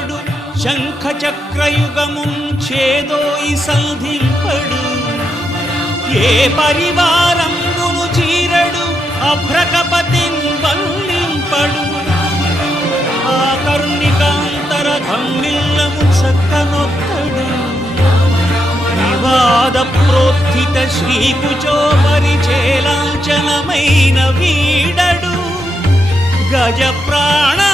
సంధింపడు శంఖ చక్రయుగమున్ చేదోయి సంధింపడు ఏ పరివారంబును చీరడు అభ్రకపతిన్ వల్లింపడు ఆ కరుణికాంతర ధమ్మిల్లము చక్కనొక్కడు వివాద ప్రోత్థిత శ్రీకుచో పరిచేలాంచనమైన వీడడు గజ ప్రాణావనోత్సాహియై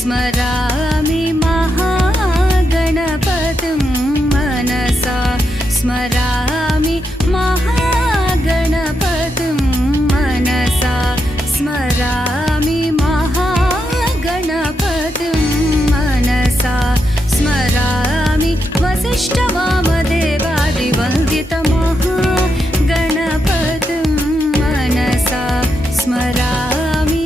स्मरामि महागणपतिं मनसा स्मरामि महागणपतिं मनसा स्मरामि महागणपतिं मनसा स्मरामि वसिष्ठवामदेवादिवन्दितमहागणपतिं मनसा स्मरामि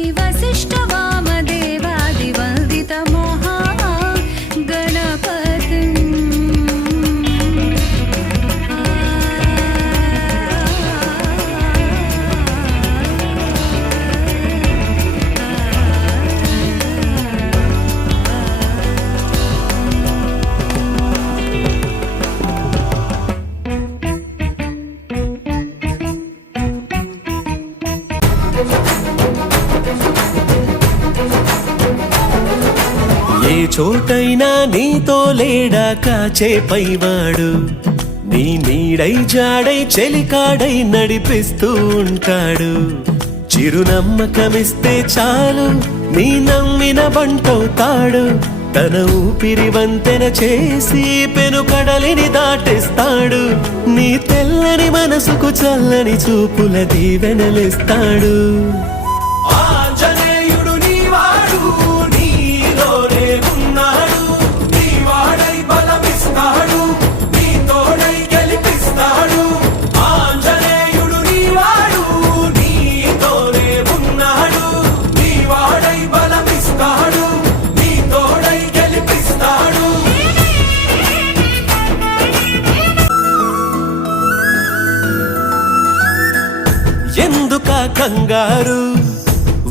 ఏ చోటైనా నీతో లేడా కాచే పైవాడు నీ నీడై జాడై చెలికాడై నడిపిస్తూ ఉంటాడు చిరునమ్మకమిస్తే చాలు నీ నమ్మిన బంటవుతాడు తన ఊపిరి వంతెన చేసి పెను కడలిని దాటిస్తాడు నీ తెల్లని మనసుకు చల్లని చూపుల దీవెనలిస్తాడు ఎందుకా కంగారు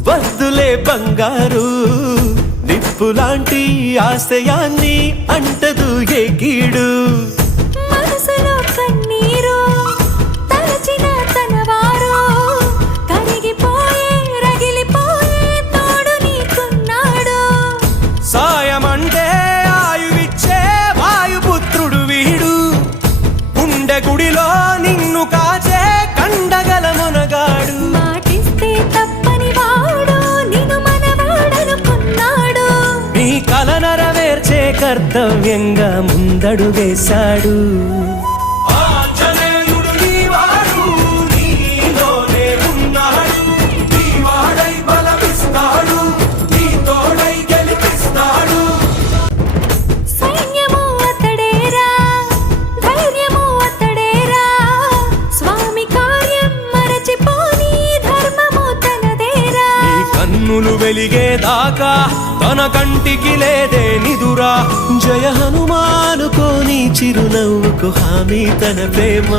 వద్దులే బంగారు నిప్పులాంటి ఆశయాన్ని అంటదు ఏ కీడు మనసులో కన్నీరు తలచిన తనవారు కరిగిపోయే రగిలిపోయే తోడు నీకున్నాడు సాయమంటే ఆయువిచ్చే వాయుపుత్రుడు వీడు గుండె గుడిలో నిన్ను కాచే కండగల మునగాడు మాటిస్తే తప్పని వాడు నిన్ను మనవాడనుకున్నాడు నీ కల నెరవేర్చే కర్తవ్యంగా ముందడు వేశాడు వెలిగేదాకా తన కంటికి లేదే నిదురా జయ హనుమానుకోని చిరునవ్వుకు హామీ తన ప్రేమ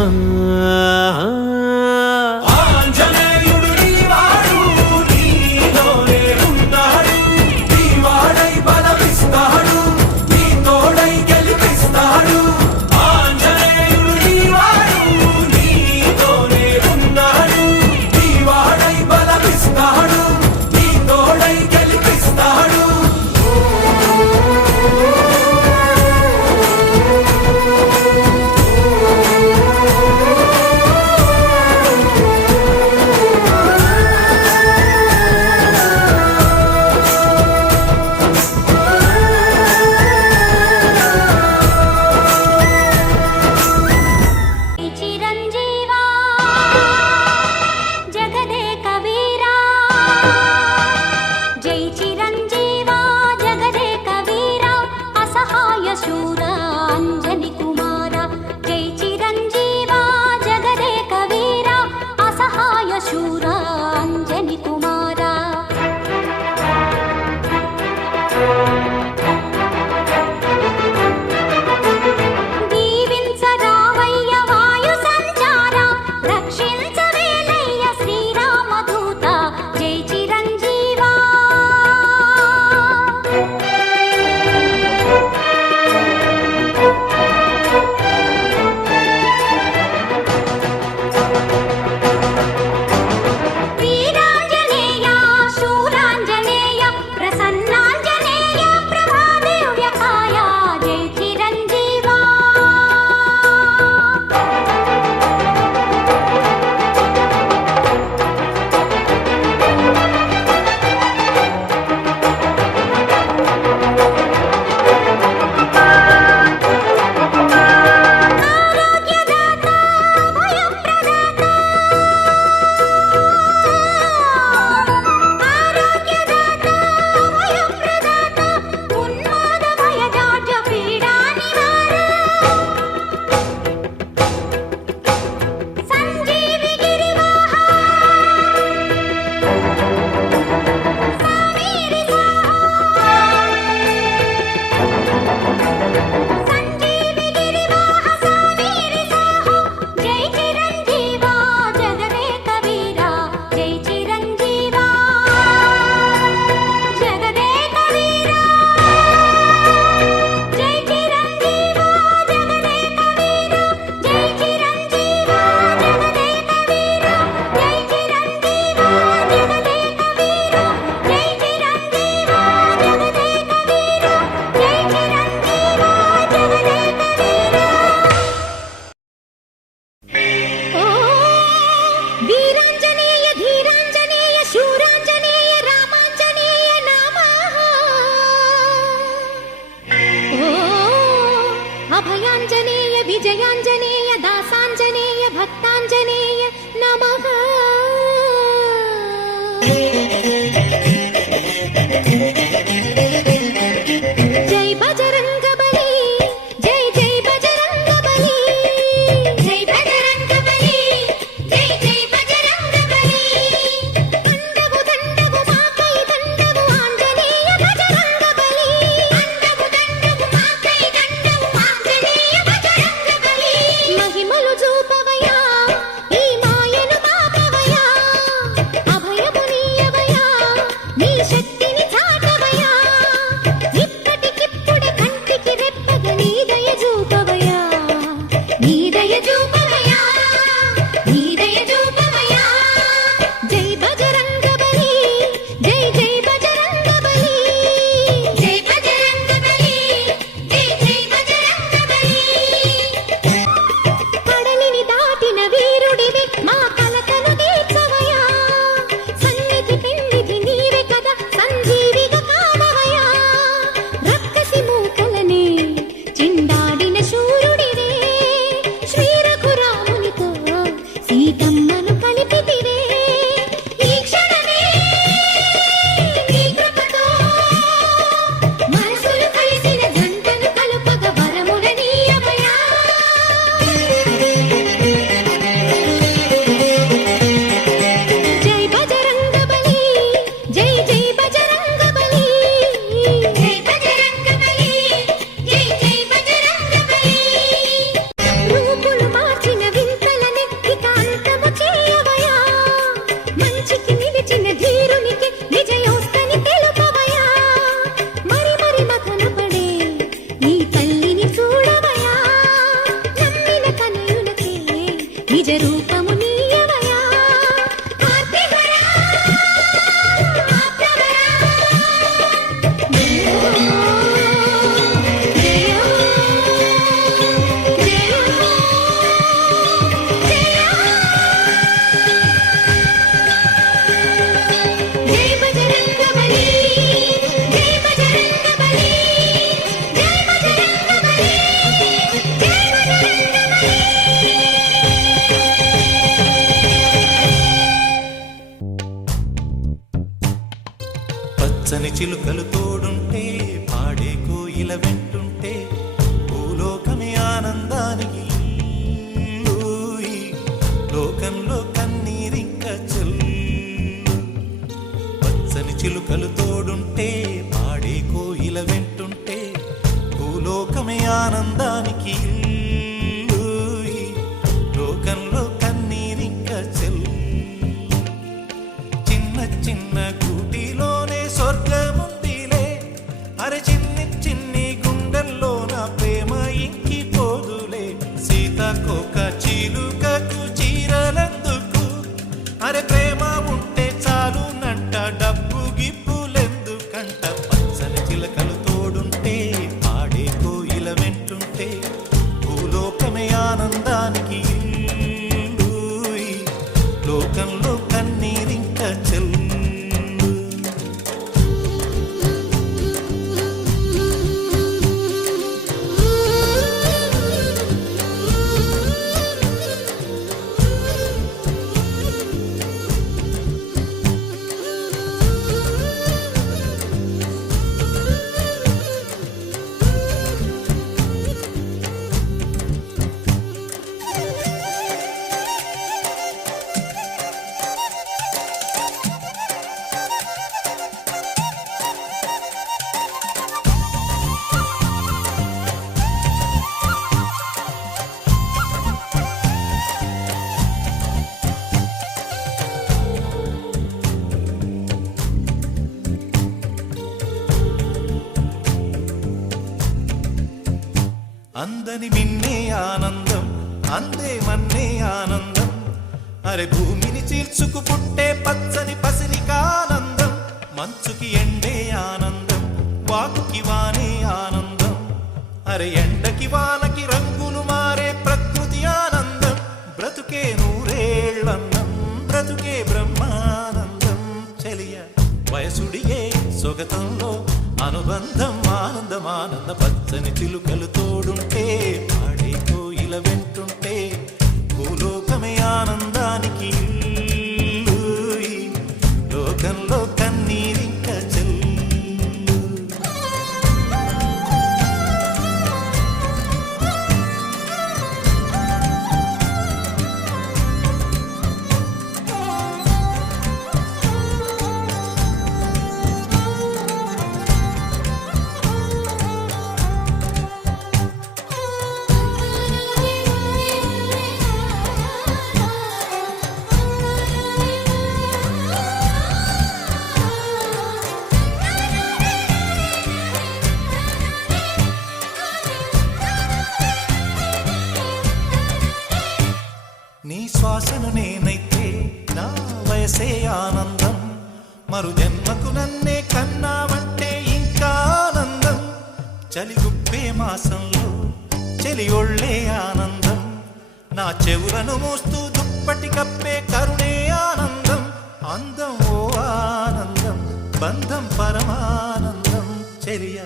పచ్చని చిలుకలు తోడుంటే పాడే కోయిల వెంటుంటే భూలోకమే ఆనందానికి ఊయి. లోకంలో కన్నీరింక చెల్లు. పచ్చని చిలుకలు తోడుంటే పాడే కోయిల వెంటుంటే భూలోకమే ఆనందానికి ఊయి. లోకంలో కన్నీరింక చెల్లు. చిన్న చిన్న గూటిలోనే స్వర్గముందిలే. అరే చిన్ని చిన్ని గుండెల్లో నా ప్రేమ ఇంకిపోదులే. సీతాకోక చిలుకకు చీరలెందుకు? అరే ప్రేమ ఉంటే చాలునంట, డబ్బు గిప్పులెందుకంట. పచ్చని చిలకలు తోడుంటే పాడే కోయిల వెంటుంటే భూలోకమే ఆనందానికి ఊయి. లోకంలో కన్నీరింక చెల్లు. అందని మిన్నే ఆనందం, అందే మన్నే ఆనందం. అరే భూమిని చీల్చుకు పుట్టే పచ్చని పసిరికానందం. మంచుకి ఎండే ఆనందం, వాకుకి వానే ఆనందం. అరే ఎండకి వానకి రంగులు మారే ప్రకృతి ఆనందం. బ్రతుకే నూరేళ్ళన్నం, బ్రతుకే బ్రహ్మానందం. చెలియ వయసుడిగే సొగతంలో అనుబంధం ఆనందం ఆనంద. పచ్చని చిలుకలు తోడుంటే పాడే కోయిల వెంటుంటే భూలోకమే ఆనందానికి ఊయి. లోకంలో కన్నీరింక చెల్లు. నీ శ్వాసను నేనైతే నా వయసే ఆనందం. మరు జన్మకు నన్నే కన్నావంటే ఇంకా ఆనందం. చలిగుప్పే మాసంలో చెలి ఒళ్ళే ఆనందం. నా చెవులను మోస్తూ దుప్పటి కప్పే కరుణే ఆనందం. అందం ఓ ఆనందం, బంధం పరమానందం. చెలియ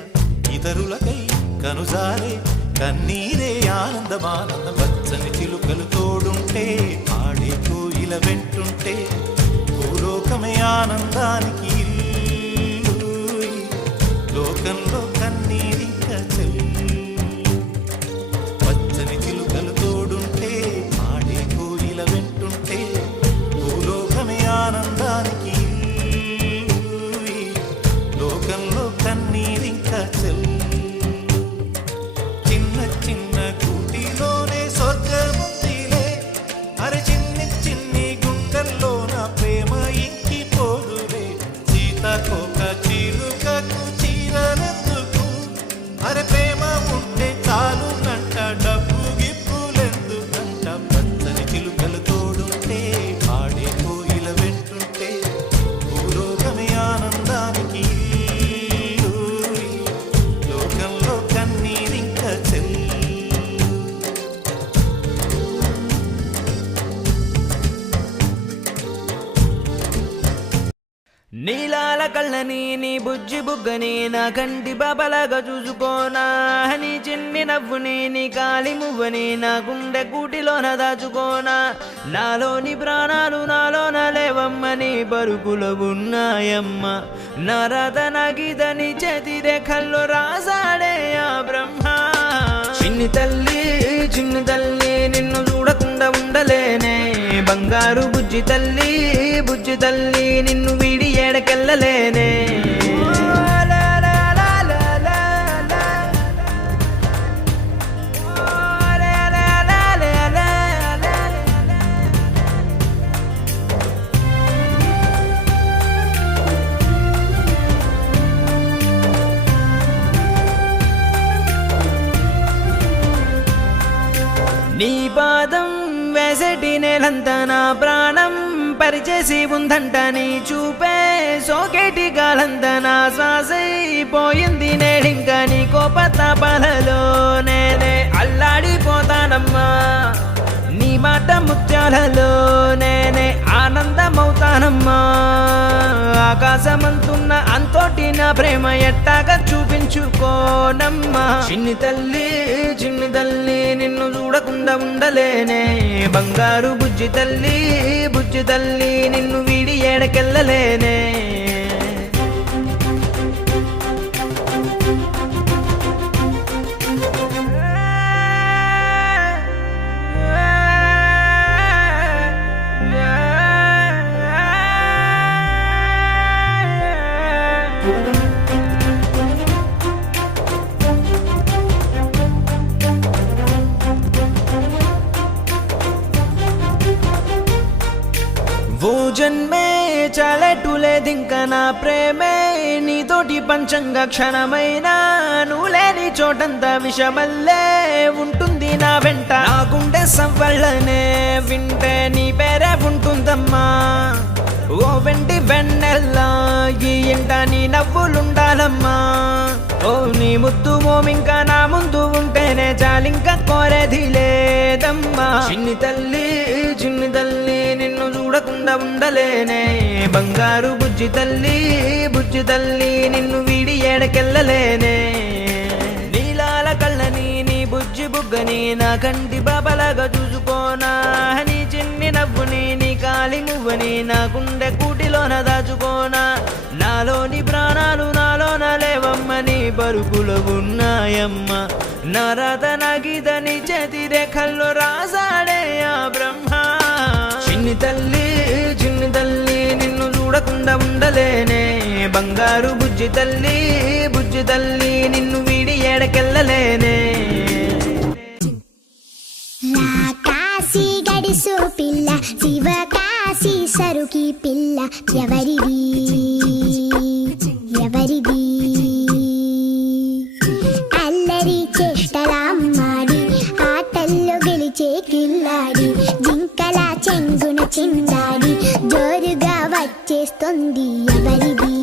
ఇతరులకై కనుజారే కన్నీరే ఆనందమానందం. పచ్చని చిలుకలు తోడుంటే పాడే కోయిల వెంటుంటే భూలోకమే ఆనందానికి ఊయి. లోకంలో కన్నీరింక చెల్లు. పచ్చని చిలుకలు తోడుంటే పాడే కోయిల వెంటుంటే భూలోకమే ఆనందానికి ఊయి. లోకంలో కన్నీరింక చెల్లు. చిన్న చిన్న గూటిలోనే స్వర్గముందిలే. అరే చిన్ని చిన్ని గుండెల్లో నా ప్రేమ ఇంకిపోదులే. సీతాకోక చిలుకకు చీరలెందుకు? నీలాల కళ్ళని నీ బుజ్జి బుగ్గని నా కంటి బాబలాగా చూసుకోనా నీ చిన్ని నవ్వుని నీ కాలి మువ్వని నా గుండె కూటిలోన దాచుకోనా నాలోని ప్రాణాలు నాలోన లేవమ్మని బరుకులో ఉన్నాయమ్మ నా రాత నా గీతని చేతి రేఖల్లో రాసాడే ఆ బ్రహ్మ చిన్ని తల్లి నిన్ను చూడకుండా ఉండలేనే బంగారు బుజ్జి తల్లి నిన్ను వీడి ఏడకెళ్ళలేనే నీ పాదం వేసటి నేలంతా నా ప్రాణం పరిచేసి ఉందంట నీ చూపే సోకేటి గాలంతా నా శ్వాసైపోయింది నేడింకా నీ కోపతాపాలలో నేనే అల్లాడిపోతానమ్మా నీ మాట ముత్యాలలో నేనే ఆనందమవుతానమ్మా ఆకాశమంతున్న అంతోటి నా ప్రేమ ఎట్టాగా చూపించుకోనమ్మా చిన్ని తల్లి నిన్ను చూడకుండా ఉండలేనే బంగారు బుజ్జి తల్లి నిన్ను వీడి ఏడకెళ్ళలేనే ఓ జన్మే చాలెట్టులేదింకా నా ప్రేమే నీతోటి పంచంగా క్షణమైనా నువ్వు లేని చోటంతా విషమల్లే ఉంటుంది నా వెంట నా గుండె సవ్వళ్ళనే వింటే నీ పేరే ఉంటుందమ్మా ఓ వెంటి వెన్నెల్లా ఈ ఇంట నీ నవ్వులుండాలమ్మా ఓ నీ ముద్దు మోమింకా నా ముందు ఉంటేనే చాలింకా కోరేది లేదమ్మా చిన్ని తల్లి నిన్ను చూడకుండా ఉండలేనే బంగారు బుజ్జి తల్లి నిన్ను వీడి ఏడకెళ్ళలేనే నీలాల కళ్ళని నీ బుజ్జి బుగ్గని నా కంటి బాబలాగా చూసుకోనా నీ చిన్ని నవ్వుని నీ కాలి మువ్వని నా గుండె కూటిలోన దాచుకోనా నాలోని ప్రాణాలు నాలోన లేవమ్మని బరుకులో ఉన్నాయమ్మ నా రాత నా గీతని చేతి రేఖల్లో రాసాడే ఆ బ్రహ్మ చిన్ని తల్లి నిన్ను చూడకుండా ఉండలేనే బంగారు బుజ్జి తల్లి నిన్ను వీడి ఏడకెళ్ళలేనే కాశీ గడిసు పిల్ల శివ కాశీ సరుకి పిల్ల ఎవరిది అల్లరి చేష్టలామ్మాడి ఆటల్లో గెలిచే కిల్లాడి జింకల చెంగున చిందాడి జోరుగా వచ్చేస్తుంది ఎవరిది